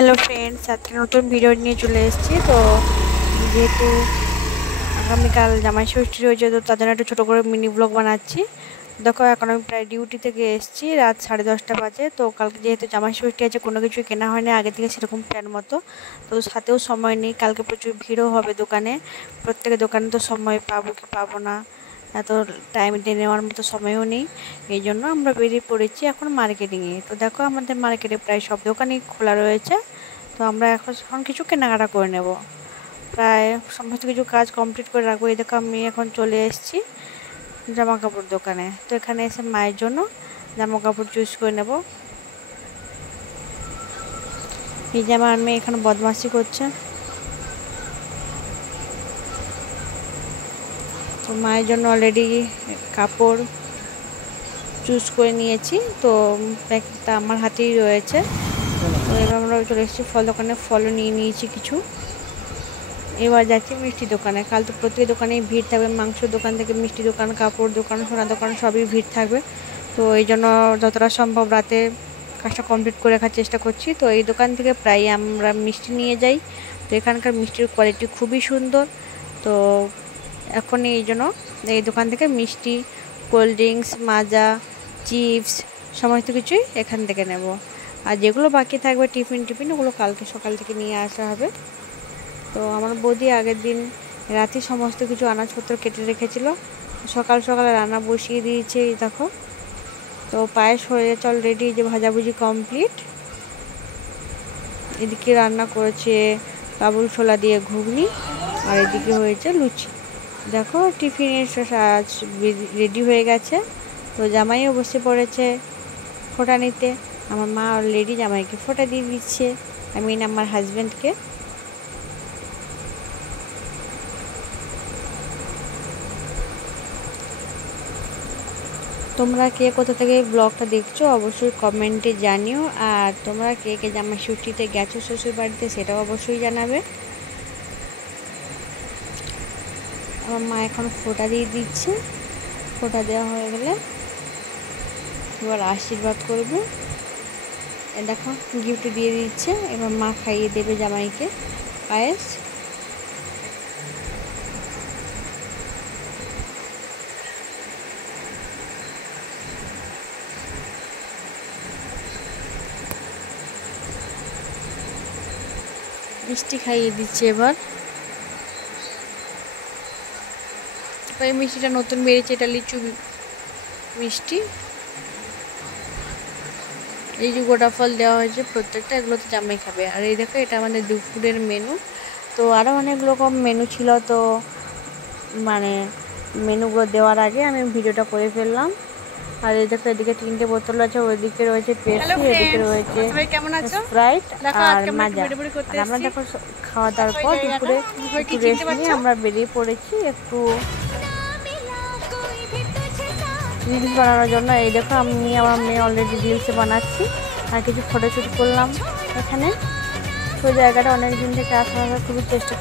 Hello friends, আজকে নতুন video নিয়ে চলে এসেছি। তো যেহেতু আগামীকাল জামাই ষষ্ঠী রয়েছে, তো তার জন্য একটা ছোটো করে মিনি ব্লগ বানাচ্ছি। দেখো, এখন আমি প্রায় ডিউটি থেকে এসেছি, রাত 10:30 বাজে। তো কালকে যেহেতু জামাই ষষ্ঠী আছে, কোনো কিছুই কেনা হয়নি আগে থেকে সেরকম প্ল্যান মতো। তো সাথেও সময় নেই, কালকে প্রচুর ভিড়ও হবে দোকানে। প্রত্যেকের দোকানে তো সময় পাবো কি পাবো না, এত টাইম দিয়ে নেওয়ার মতো সময়ও নেই। এই জন্য আমরা বেরিয়ে পড়েছি এখন মার্কেটিংয়ে। তো দেখো, আমাদের মার্কেটে প্রায় সব দোকানই খোলা রয়েছে। তো আমরা এখন কিছু কেনাকাটা করে নেব, প্রায় সমস্ত কিছু কাজ কমপ্লিট করে রাখবো। এই দেখো, আমি এখন চলে এসেছি জামা কাপড় দোকানে। তো এখানে এসে মায়ের জন্য জামা কাপড় চুজ করে নেব। এই যে আমার মেয়ে এখানে বদমাশি করছে। তো মায়ের জন্য অলরেডি কাপড় চুজ করে নিয়েছি, তো প্যাকেটটা আমার হাতেই রয়েছে। তো এবার আমরা চলে এসেছি ফল দোকানে, ফলও নিয়ে নিয়েছি কিছু। এবার যাচ্ছি মিষ্টি দোকানে। কাল তো প্রত্যেক দোকানেই ভিড় থাকবে, মাংস দোকান থেকে মিষ্টি দোকান, কাপড় দোকান, সোনা দোকান, সবই ভিড় থাকবে। তো এই জন্য যতটা সম্ভব রাতে কাজটা কমপ্লিট করে রাখার চেষ্টা করছি। তো এই দোকান থেকে প্রায় আমরা মিষ্টি নিয়ে যাই। তো এখানকার মিষ্টির কোয়ালিটি খুবই সুন্দর। তো এখন এই জন্য এই দোকান থেকে মিষ্টি, কোল্ড ড্রিঙ্কস, মাজা, চিপস সমস্ত কিছুই এখান থেকে নেব। আর যেগুলো বাকি থাকবে টিফিন ওগুলো কালকে সকাল থেকে নিয়ে আসা হবে। তো আমার বৌদি আগের দিন রাতে সমস্ত কিছু আনাজপত্র কেটে রেখেছিল, সকাল সকালে রান্না বসিয়ে দিয়েছে। দেখো, তো পায়েস হয়ে গেছে অলরেডি, যে ভাজাভুজি কমপ্লিট। এদিকে রান্না করেছে কাবুল ছোলা দিয়ে ঘুগনি, আর এদিকে হয়েছে লুচি। দেখো, টিফিনের আজ রেডি হয়ে গেছে। তো জামাইও বসে পড়েছে ফোঁটা নিতে। আমার মা অলরেডি জামাইকে ফোঁটা দিয়ে দিচ্ছে, আমার হাজব্যান্ডকে। তোমরা কে কোথা থেকে ব্লগটা দেখছো অবশ্যই কমেন্টে জানিও। আর তোমরা কে কে জামাই ষষ্ঠীতে গেছো শ্বশুর বাড়িতে সেটাও অবশ্যই জানাবে। আমার মা এখন ফোঁটা দিয়ে দিচ্ছে। ফোঁটা দেওয়া হয়ে গেলে এবার আশীর্বাদ করবে। দেখো, গিফট দিয়ে দিচ্ছে। এবার মা খাইয়ে দেবে জামাইকে পায়েস। মিষ্টি খাইয়ে দিচ্ছে এবার। এই মিষ্টিটা নতুন বেরিয়েছে, এটা লিচু মিষ্টি। এই যে গোটা ফল দেওয়া হয়েছে প্রত্যেকটা, এগুলো তো জামাই খাবে। আর এই দেখো, এটা আমাদের দুপুরের মেনু। তো আরও অনেক রকম মেনু ছিল, তো মেনুগুলো দেওয়ার আগে আমি ভিডিওটা করে ফেললাম। আর এই দেখো, এদিকে 3টে বোতল আছে, ওইদিকে রয়েছে পেপসি, এদিকে রয়েছে স্প্রাইট আর মাজা। আর আমরা দেখো খাওয়া দাওয়ার পর দুপুরে একটু রেস্ট নিয়ে আমরা বেরিয়ে পড়েছি একটু রিলস বানানোর জন্য। এই দেখো, আমি আমার মেয়ে অলরেডি রিলসে বানাচ্ছি, আর কিছু ফটোশ্যুট করলাম এখানে। তো জায়গাটা অনেক দিন থেকে আসার খুবই চেষ্টা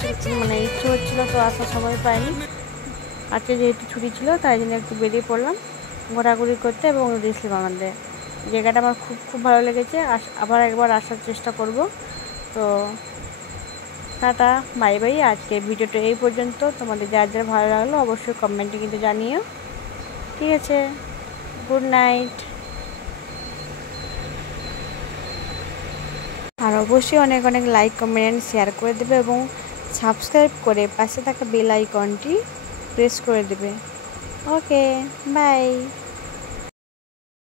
ইচ্ছে হচ্ছিলো, তো আসার সময় পাইনি। আজকে যেহেতু ছুটি ছিল, তাই জন্য একটু বেরিয়ে পড়লাম ঘোরাঘুরি করতে এবং রিলস বানাতে। জায়গাটা আমার খুব ভালো লেগেছে, আবার একবার আসার চেষ্টা করব। তো টাটা, বাই বাই। আজকে ভিডিওটা এই পর্যন্ত। তোমাদের যার যার ভালো লাগলো অবশ্যই কমেন্টে কিন্তু জানিও। ঠিক আছে, গুড নাইট। আর অবশ্যই অনেক অনেক লাইক, কমেন্ট, শেয়ার করে দেবে এবং সাবস্ক্রাইব করে পাশে থাকা বেল আইকনটি প্রেস করে দেবে। ওকে, বাই।